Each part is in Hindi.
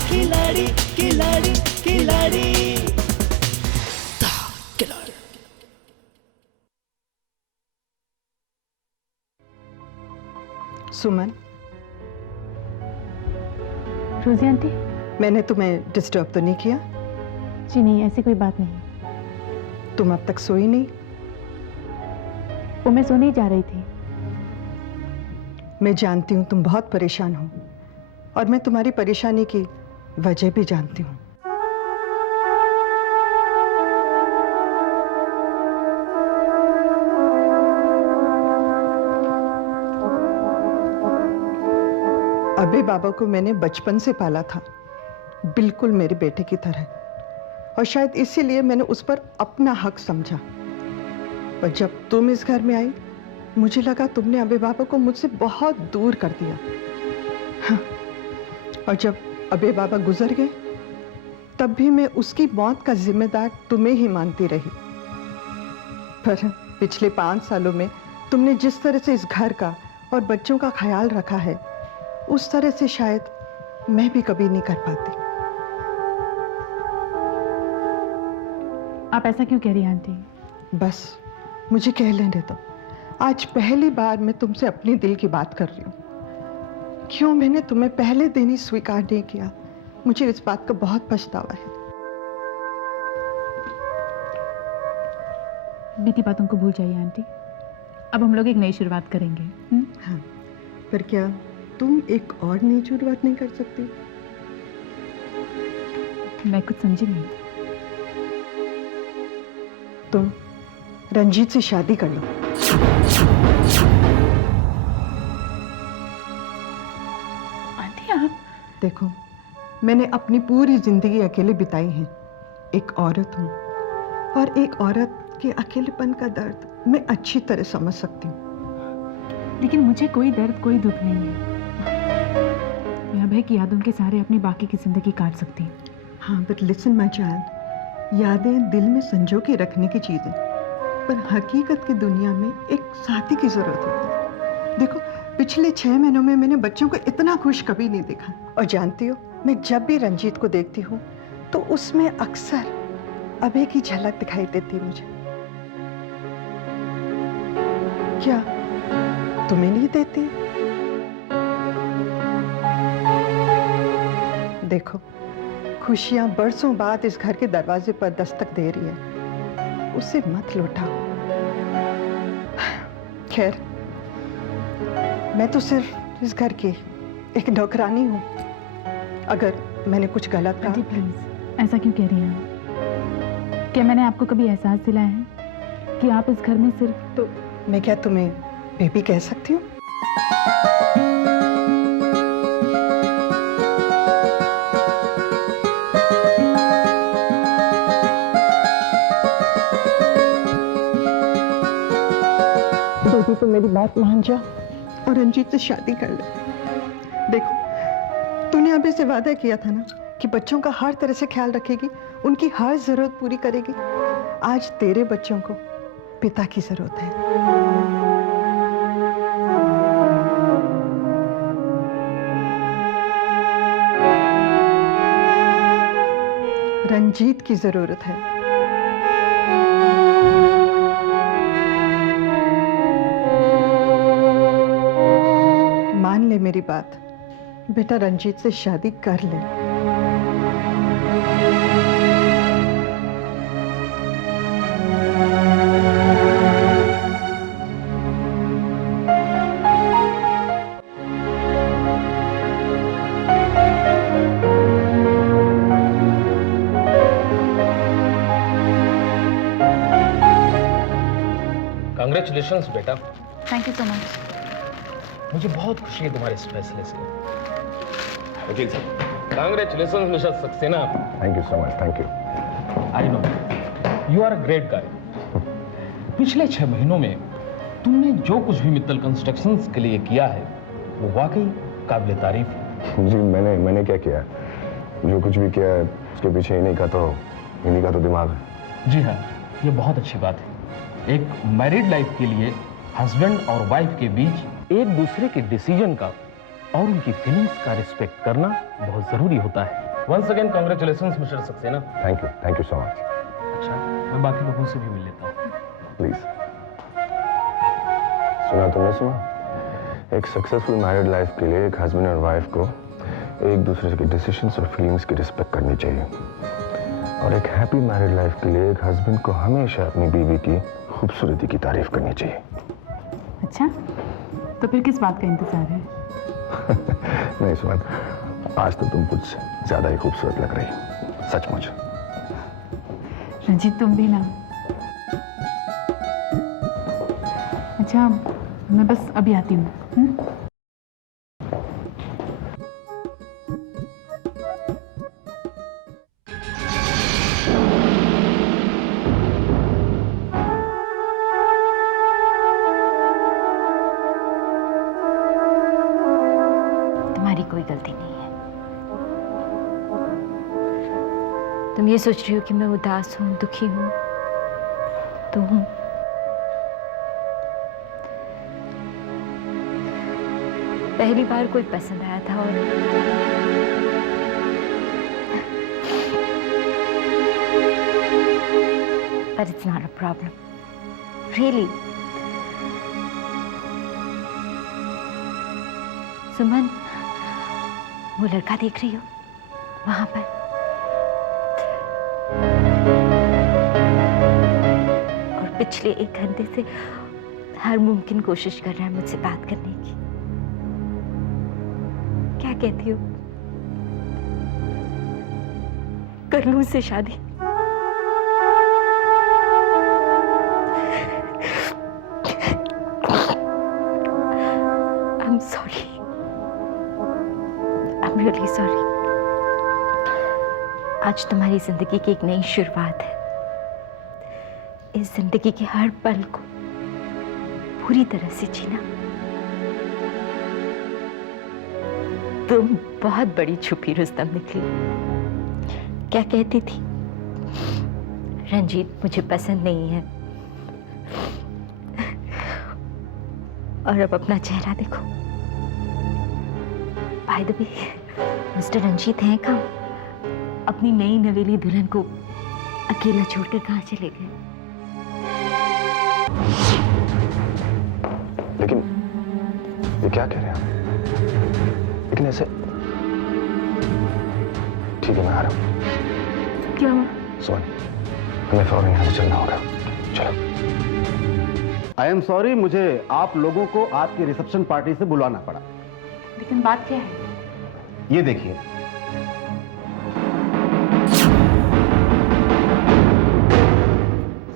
खिलाड़ी खिलाड़ी खिलाड़ी। सुमन, रोजी आंटी, मैंने तुम्हें डिस्टर्ब तो नहीं किया? जी नहीं, ऐसी कोई बात नहीं। तुम अब तक सोई नहीं? वो मैं सोने ही जा रही थी। मैं जानती हूँ तुम बहुत परेशान हो और मैं तुम्हारी परेशानी की वजह भी जानती हूँ। अबे बाबा को मैंने बचपन से पाला था, बिल्कुल मेरे बेटे की तरह, और शायद इसीलिए मैंने उस पर अपना हक समझा। पर जब तुम इस घर में आई, मुझे लगा तुमने अबे बाबा को मुझसे बहुत दूर कर दिया। हाँ। और जब अबे बाबा गुजर गए, तब भी मैं उसकी मौत का जिम्मेदार तुम्हें ही मानती रही। पर पिछले 5 सालों में तुमने जिस तरह से इस घर का और बच्चों का ख्याल रखा है, उस तरह से शायद मैं भी कभी नहीं कर पाती। आप ऐसा क्यों कह रही हैं आंटी? बस मुझे कह लेने दो। आज पहली बार मैं तुमसे अपने दिल की बात कर रही हूँ। क्यों मैंने तुम्हें पहले दिन ही स्वीकार नहीं किया, मुझे इस बात का बहुत पछतावा है। बीती बातों को भूल जाइए आंटी। अब हम लोग एक नई शुरुआत करेंगे। हाँ, पर क्या तुम एक और नई शुरुआत नहीं कर सकती? मैं कुछ समझी नहीं। तुम रंजीत से शादी कर लो। आंटी आप? देखो, मैंने अपनी पूरी जिंदगी अकेले बिताई है। एक औरत हूँ और एक औरत के अकेलेपन का दर्द मैं अच्छी तरह समझ सकती हूँ। लेकिन मुझे कोई दर्द, कोई दुख नहीं है। मैं अभय की यादों के सहारे अपनी बाकी की जिंदगी काट सकती हूँ। हाँ, बट लिसन माय चाइल्ड, यादें दिल में संजो के रखने की चीज़ है, पर हकीकत की दुनिया में एक साथी की जरूरत होती है। देखो, पिछले 6 महीनों में मैंने बच्चों को इतना खुश कभी नहीं देखा। और जानती हो, मैं जब भी रंजीत को देखती हूँ तो उसमें अक्सर अभय की झलक दिखाई देती है मुझे। क्या तुम्हें नहीं देती? देखो, खुशियां बरसों बाद इस घर के दरवाजे पर दस्तक दे रही है, उसे मत लौटाओ। खैर, मैं तो सिर्फ इस घर की एक नौकरानी हूँ। अगर मैंने कुछ गलत कहा। आंटी प्लीज, ऐसा क्यों कह रही हैं? क्या मैंने आपको कभी एहसास दिलाया है कि आप इस घर में सिर्फ... तो मैं क्या तुम्हें बेबी कह सकती हूँ? बेबी, तो मेरी बात मान जा और रंजीत से शादी कर ले। देखो, तूने अभी से वादा किया था ना कि बच्चों का हर तरह से ख्याल रखेगी, उनकी हर जरूरत पूरी करेगी। आज तेरे बच्चों को पिता की जरूरत है। रंजीत की जरूरत है। मान ले मेरी बात, बेटा, रंजीत से शादी कर ले। कांग्रेचुलेशंस बेटा। Thank you so much. मुझे बहुत खुशी है तुम्हारे इस फैसले से। वकील साहब, congratulations mister Saxena. Thank you so much, thank you. I know you are a great guy. पिछले 6 महीनों में तुमने जो कुछ भी मित्तल कंस्ट्रक्शंस के लिए किया है, वो वाकई काबिल तारीफ है। जी, मैंने क्या किया? जो कुछ भी किया है उसके पीछे इन्हीं का तो दिमाग है। जी हाँ, ये बहुत अच्छी बात है। एक मैरिड लाइफ के लिए हस्बैंड और वाइफ के बीच एक दूसरे के डिसीजन का और उनकी फीलिंग्स का रिस्पेक्ट करना बहुत जरूरी होता है। Once again congratulations mister Saxena. Thank you so much. अच्छा, मैं बाकी लोगों से भी मिल लेता हूँ। प्लीज। सुना तुमने? सुना, एक सक्सेसफुल मैरिड लाइफ के लिए एक हस्बैंड और वाइफ को एक दूसरे के डिसीजंस और फीलिंग्स की रिस्पेक्ट करनी चाहिए, और एक हैप्पी मैरिड लाइफ के लिए एक हस्बैंड को हमेशा अपनी बीवी की खूबसूरती की तारीफ करनी चाहिए। अच्छा, तो फिर किस बात का इंतजार है? नहीं सुमन, आज तो तुम कुछ ज्यादा ही खूबसूरत लग रही हो, सचमुच। रंजीत, तुम भी ना। अच्छा, मैं बस अभी आती हूँ। तुम्हारी कोई गलती नहीं है। तुम ये सोच रही हो कि मैं उदास हूं, दुखी हूं, तो हूं। पहली बार कोई पसंद आया था और but it's not a problem, really. सुमन, वो लड़का देख रही हो वहां पर? और पिछले 1 घंटे से हर मुमकिन कोशिश कर रहा है मुझसे बात करने की। क्या कहती हो? कर लूं उससे शादी? I'm sorry. I'm really sorry. आज तुम्हारी जिंदगी की एक नई शुरुआत है। इस जिंदगी के हर पल को पूरी तरह से जीना। तुम बहुत बड़ी छुपी रुस्तम निकली। क्या कहती थी? रंजीत मुझे पसंद नहीं है, और अब अपना चेहरा देखो। By the way, mister Ranjit हैं कहाँ? अपनी नई नवेली दुल्हन को अकेला छोड़कर कहाँ चले गए? लेकिन ये क्या कह रहे हैं आप? लेकिन ऐसे ठीक है, मैं आ रहा हूँ। क्या हुआ? सुन, हमें फौरन यहाँ से चलना होगा। चलो। आई एम सॉरी, मुझे आप लोगों को आपकी रिसेप्शन पार्टी से बुलाना पड़ा। लेकिन बात क्या है? ये देखिए,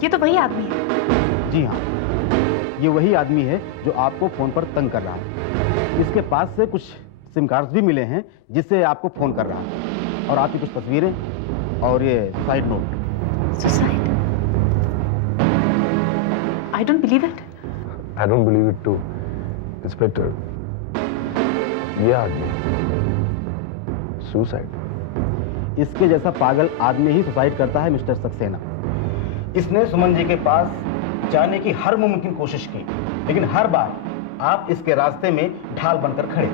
ये तो वही आदमी है। जी हाँ, ये वही आदमी है जो आपको फोन पर तंग कर रहा है। इसके पास से कुछ सिम कार्ड्स भी मिले हैं जिससे आपको फोन कर रहा है, और आपकी कुछ तस्वीरें और ये side note. Suicide? I don't believe it. I don't believe it too, inspector. ये आदमी सुसाइड। इसके जैसा पागल आदमी ही सुसाइड करता है मिस्टर सक्सेना। इसने सुमन जी के पास जाने की हर मुमकिन कोशिश की, लेकिन हर बार आप इसके रास्ते में ढाल बनकर खड़े।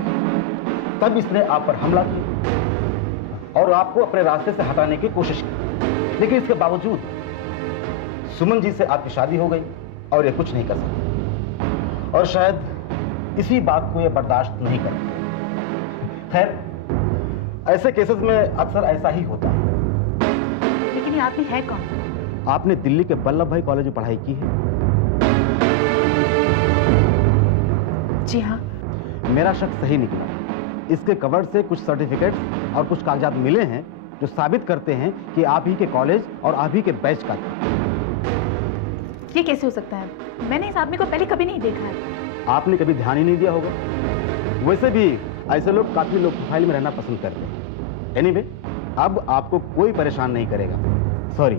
तब इसने आप पर हमला किया और आपको अपने रास्ते से हटाने की कोशिश की, लेकिन इसके बावजूद सुमन जी से आपकी शादी हो गई और ये कुछ नहीं कर सकता, और शायद इसी बात को ये बर्दाश्त नहीं कर। खैर, ऐसे केसेस में अक्सर ऐसा ही होता है। लेकिन ये आदमी है कौन? आपने दिल्ली के वल्लभ भाई कॉलेज में पढ़ाई की है? जी हाँ। मेरा शक सही निकला। इसके कवर से कुछ सर्टिफिकेट्स और कुछ कागजात मिले हैं जो साबित करते हैं कि आप ही के कॉलेज और आप ही के बैच का था। ये कैसे हो सकता है? मैंने इस आदमी को पहले कभी नहीं देखा है। आपने कभी ध्यान ही नहीं दिया होगा। वैसे भी ऐसे लोग काफी लो प्रोफाइल में रहना पसंद करते हैं। एनीवे, अब आपको कोई परेशान नहीं करेगा। सॉरी,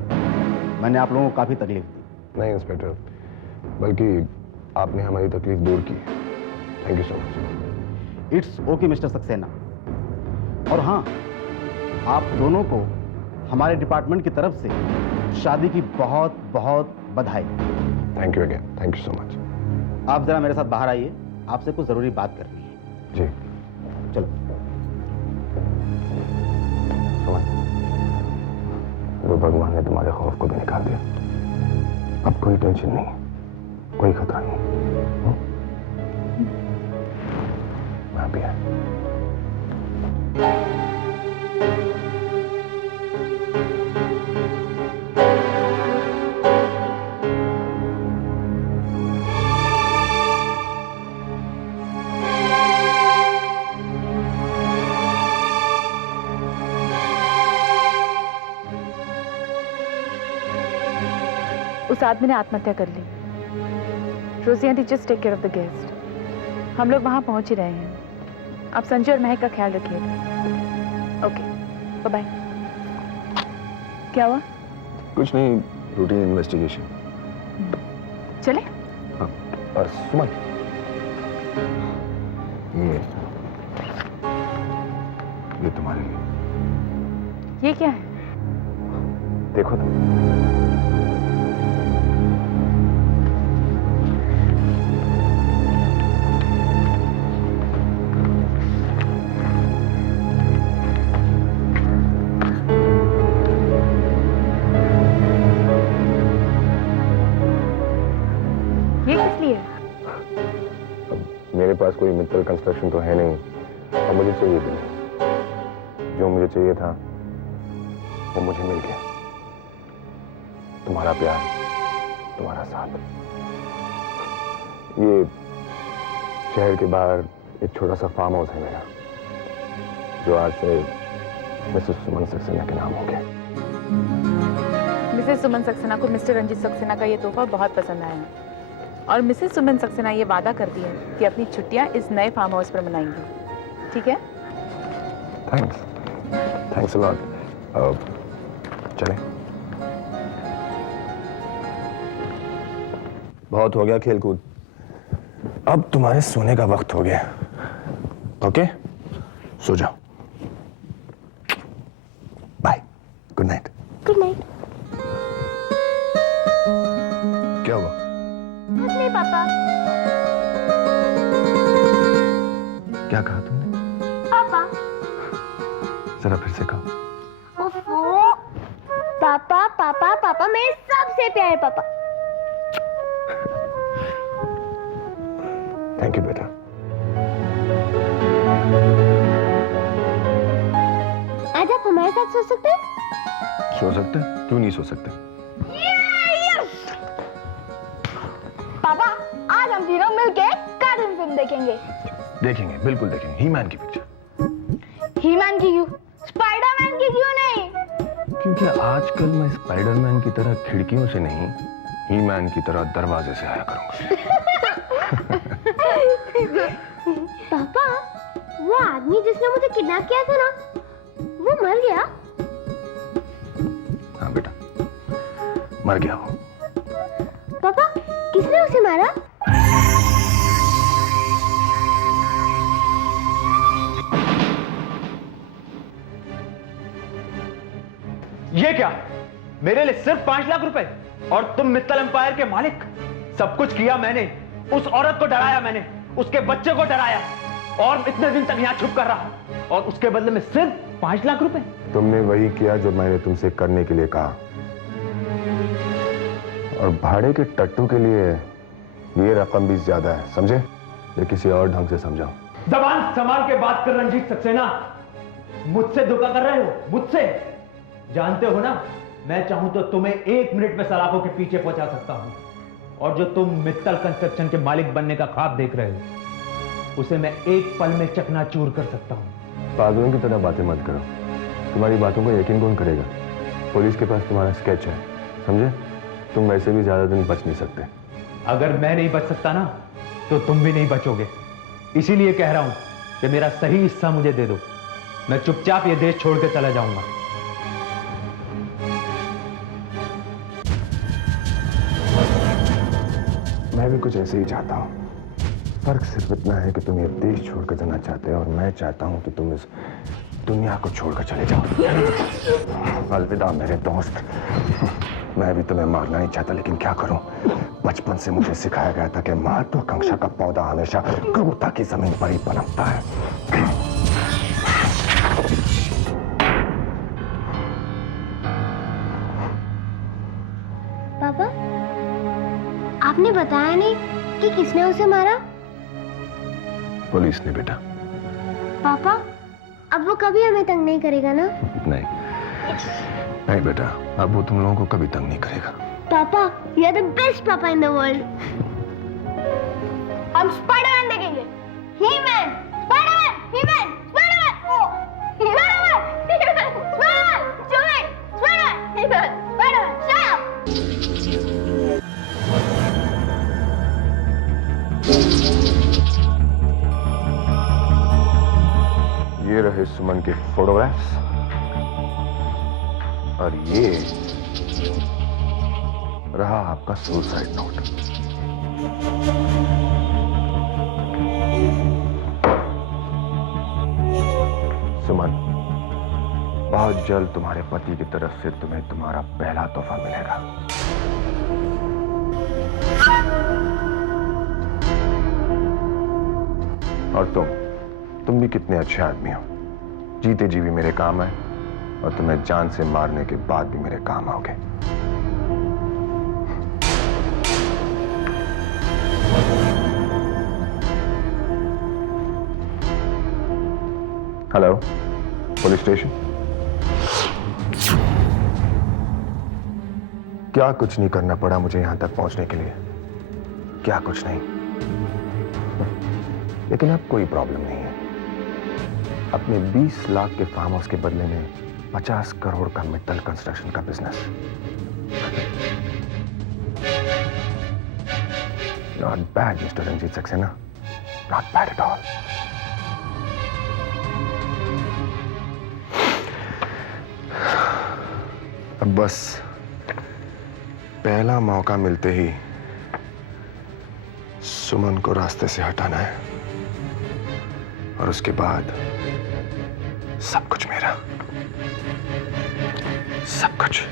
मैंने आप लोगों को काफी तकलीफ दी। नहीं इंस्पेक्टर, बल्कि आपने हमारी तकलीफ दूर की। Thank you so much. It's okay mister Saxena. और हाँ, आप दोनों को हमारे डिपार्टमेंट की तरफ से शादी की बहुत बहुत बधाई। Thank you again. Thank you so much. आप जरा मेरे साथ बाहर आइए, आपसे कुछ जरूरी बात करनी है। जी। चलो। सुमन, वो भगवान ने तुम्हारे खौफ को भी निकाल दिया। अब कोई टेंशन नहीं, कोई खतरा नहीं। मैं भी है। उस आदमी ने आत्महत्या कर ली। Rosie aunty just take care of the guest. हम लोग वहां पहुंच ही रहे हैं। आप संजय और महक का ख्याल रखिएगा। Okay, bye bye. क्या हुआ? कुछ नहीं, रूटीन इन्वेस्टिगेशन। चले? हाँ, और सुमन, ये तुम्हारे लिए। ये क्या है? देखो तुम। ये किस लिए? मेरे पास कोई मित्तल कंस्ट्रक्शन तो है नहीं और मुझे चाहिए भी नहीं। जो मुझे चाहिए था वो मुझे मिल गया। तुम्हारा प्यार, तुम्हारा साथ। ये शहर के बाहर एक छोटा सा फार्म हाउस है मेरा, जो आज से मिसेस सुमन सक्सेना के नाम हो गया। मिसेस सुमन सक्सेना को मिस्टर रंजीत सक्सेना का ये तोहफा बहुत पसंद आया है और मिसेस सुमन सक्सेना ये वादा करती है कि अपनी छुट्टियां इस नए फार्म हाउस पर मनाएंगी। ठीक है? Thanks a lot. चलें। बहुत हो गया खेलकूद, अब तुम्हारे सोने का वक्त हो गया। ओके, सो जाओ। Bye, good night. Good night. क्या हुआ? कुछ नहीं पापा। क्या कहा तुमने? पापा। जरा फिर से कहो। ओफो। पापा पापा पापा मेरे सबसे प्यारे पापा। थैंक यू बेटा। आज आप हमारे साथ सो सकते हैं? सो सकते हैं? क्यों नहीं सो सकते? पापा, आज हम तीनों मिलके कार्टून फिल्म देखेंगे। देखेंगे, बिल्कुल देखेंगे। ही मैन की पिक्चर। ही मैन की क्यों? स्पाइडरमैन की क्यों नहीं? क्योंकि आजकल मैं स्पाइडरमैन की तरह खिड़कियों से नहीं, ही मैन की तरह दरवाजे से आया करूंगा। पापा, वो आदमी जिसने मुझे किडनैप किया था ना, वो मर गया? हाँ बेटा, मर गया वो। पापा, किसने उसे मारा? ये क्या? मेरे लिए सिर्फ 5 लाख रुपए और तुम मित्तल एम्पायर के मालिक? सब कुछ किया मैंने, उस औरत को डराया मैंने, उसके बच्चे को डराया और इतने दिन तक यहाँ छुप कर रहा और उसके बदले में सिर्फ 5 लाख रुपए? तुमने वही किया जो मैंने तुमसे करने के लिए कहा, और भाड़े के टट्टू के लिए ये रकम भी ज्यादा है, समझे? ये किसी और ढंग से समझाओ। जबान संभाल के बात कर रंजीत सक्सेना। मुझसे धोखा कर रहे हो? मुझसे? जानते हो ना, मैं चाहूं तो तुम्हें 1 मिनट में सलाखों के पीछे पहुंचा सकता हूं, और जो तुम मित्तल कंस्ट्रक्शन के मालिक बनने का ख्वाब देख रहे हो, उसे मैं एक पल में चकनाचूर कर सकता हूं। पागलों की तरह बातें मत करो। तुम्हारी बातों को यकीन कौन करेगा? पुलिस के पास तुम्हारा स्केच है, समझे? तुम वैसे भी ज्यादा दिन बच नहीं सकते। अगर मैं नहीं बच सकता ना, तो तुम भी नहीं बचोगे। इसीलिए कह रहा हूं कि मेरा सही हिस्सा मुझे दे दो, मैं चुपचाप ये देश छोड़ के चला जाऊंगा। मैं भी कुछ ऐसे ही चाहता हूँ। फर्क सिर्फ इतना है कि तुम ये देश छोड़कर जाना चाहते हो और मैं चाहता हूँ कि तुम इस दुनिया को छोड़कर चले जाओ। अलविदा मेरे दोस्त। मैं भी तुम्हें मारना नहीं चाहता, लेकिन क्या करूं? बचपन से मुझे सिखाया गया था कि महत्वाकांक्षा का पौधा हमेशा क्रूरता की जमीन पर ही पनपता है। बताया नहीं कि किसने उसे मारा? पुलिस ने बेटा। पापा, अब वो कभी हमें तंग नहीं करेगा ना? नहीं बेटा, अब वो तुम लोगों को कभी तंग नहीं करेगा। पापा, you are the best papa in the world. हम स्पाइडरमैन देखेंगे। He-Man, Spiderman, He-Man, Spiderman, Spiderman, Spiderman, जोमेन, Spiderman, He-Man, Spiderman, shut up. ये रहे सुमन के फोटोग्राफ्स और ये रहा आपका सुसाइड नोट। सुमन, बहुत जल्द तुम्हारे पति की तरफ से तुम्हें तुम्हारा पहला तोहफा मिलेगा। और तुम भी कितने अच्छे आदमी हो। जीते जी भी मेरे काम आए और तुम्हें जान से मारने के बाद भी मेरे काम आओगे। Hello, police station. क्या कुछ नहीं करना पड़ा मुझे यहां तक पहुंचने के लिए, क्या कुछ नहीं। लेकिन अब कोई प्रॉब्लम नहीं है। अपने 20 लाख के फार्म हाउस के बदले में 50 करोड़ का मित्तल कंस्ट्रक्शन का business. Not bad mister Ranjit Saxena, not bad at all. अब बस पहला मौका मिलते ही सुमन को रास्ते से हटाना है और उसके बाद सब कुछ मेरा, सब कुछ।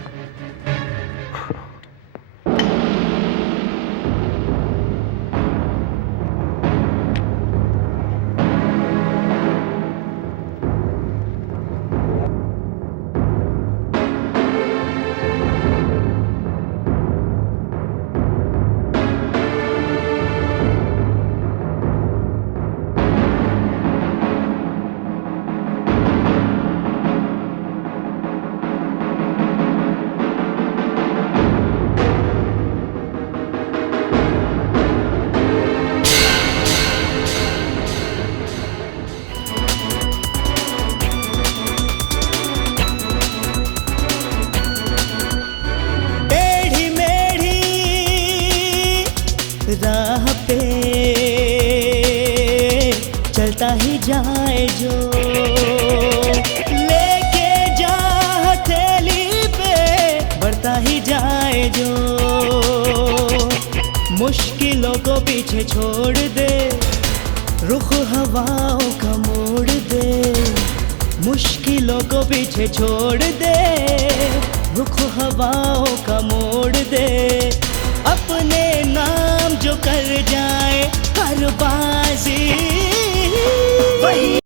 राह पे चलता ही जाए जो, लेके जा हथेली पे बढ़ता ही जाए जो, मुश्किलों को पीछे छोड़ दे, रुख हवाओं का मोड़ दे, मुश्किलों को पीछे छोड़ दे, रुख हवाओं का मोड़ दे, अपने नाम जो कर जाए हर बाजी वही